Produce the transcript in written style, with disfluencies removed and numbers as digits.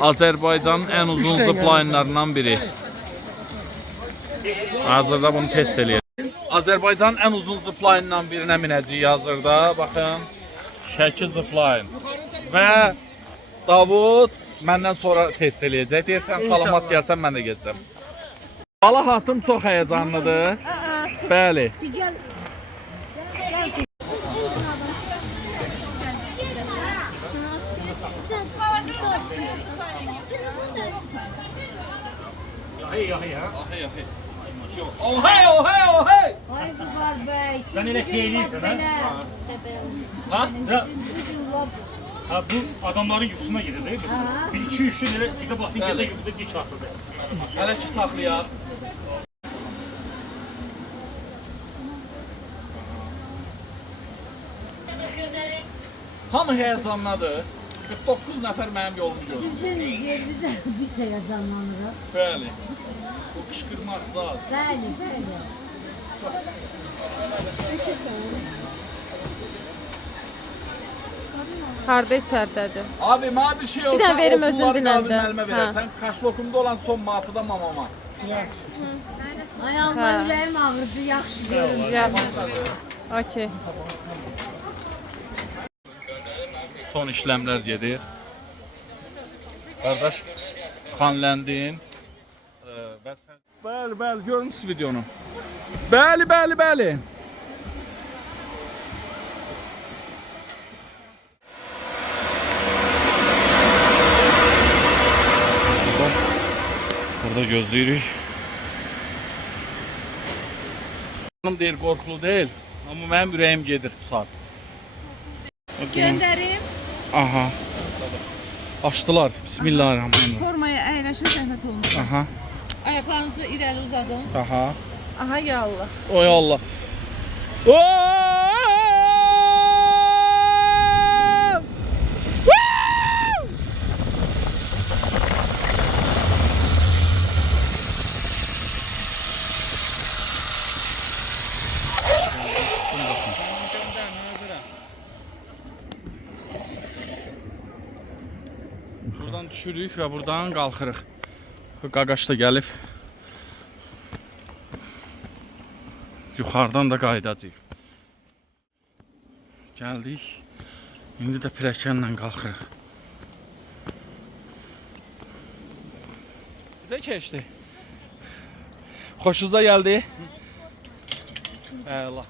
Azərbaycanın ən uzun ziplayınlarından biri. Hazırda bunu test eləyəcək. Azərbaycanın ən uzun ziplayından birinə minəcəyik hazırda. Baxın. Şəki ziplayın. Və Davud məndən sonra test eləyəcək. Deyirsən salamat gəlsən mən də gedəcəm. Bala hatım çox həyəcanlıdır. Bəli. Oh hey oh hey oh hey. Ay Buhar Bey. Sen öyle keyiflisin ha? Ha? Ha bu adamların yuxusuna gedir değil misiniz? Bir iki üçlü lira bir de baktın gece yuxuda dik atıldı. Hələ ki saxlayaq. Hamı həyəcanladır. 49 nəfər mənim yolumu gördü. Sizin yerinizə biz heyecanlanırıq. Bəli. Bu qışqırmaq zat. Bəli, bəli. Harda içərdədir? Abi mənə bir şey olsa, dənə verim, özün okulları dinləndə. qaldır müəllimə verərsən. Kaşlokumda olan son matıda mamama. Ayağımda ürəyim ağrıdı, yaxşı görün. Yaxşı. Okey. Son işlemler gedir. Qardaş, xanləndin. Bəli, bəli, görürsünüz videonu. Bəli, bəli, bəli. Burada gözləyirik. Hanım deyir, qorxulu deyil. Amma mənim ürəyim gedir bu saat. Göndərim. Aha. Açdılar. Bismillahirrahmanirrahim. Formaya əyləşin, zəhmət olmuş. Aha. Ayaqlarınızı irəli uzadın. Aha. Aha ya Allah. Oy Allah. Buradan düşürük və buradan qalxırıq. Qaqaş da gəlib. Yuxarıdan da qayıdacağıq. Gəldik. İndi də pilləkənlə qalxırıq. Bizə keçdi. Xoşunuza gəldi? Əla.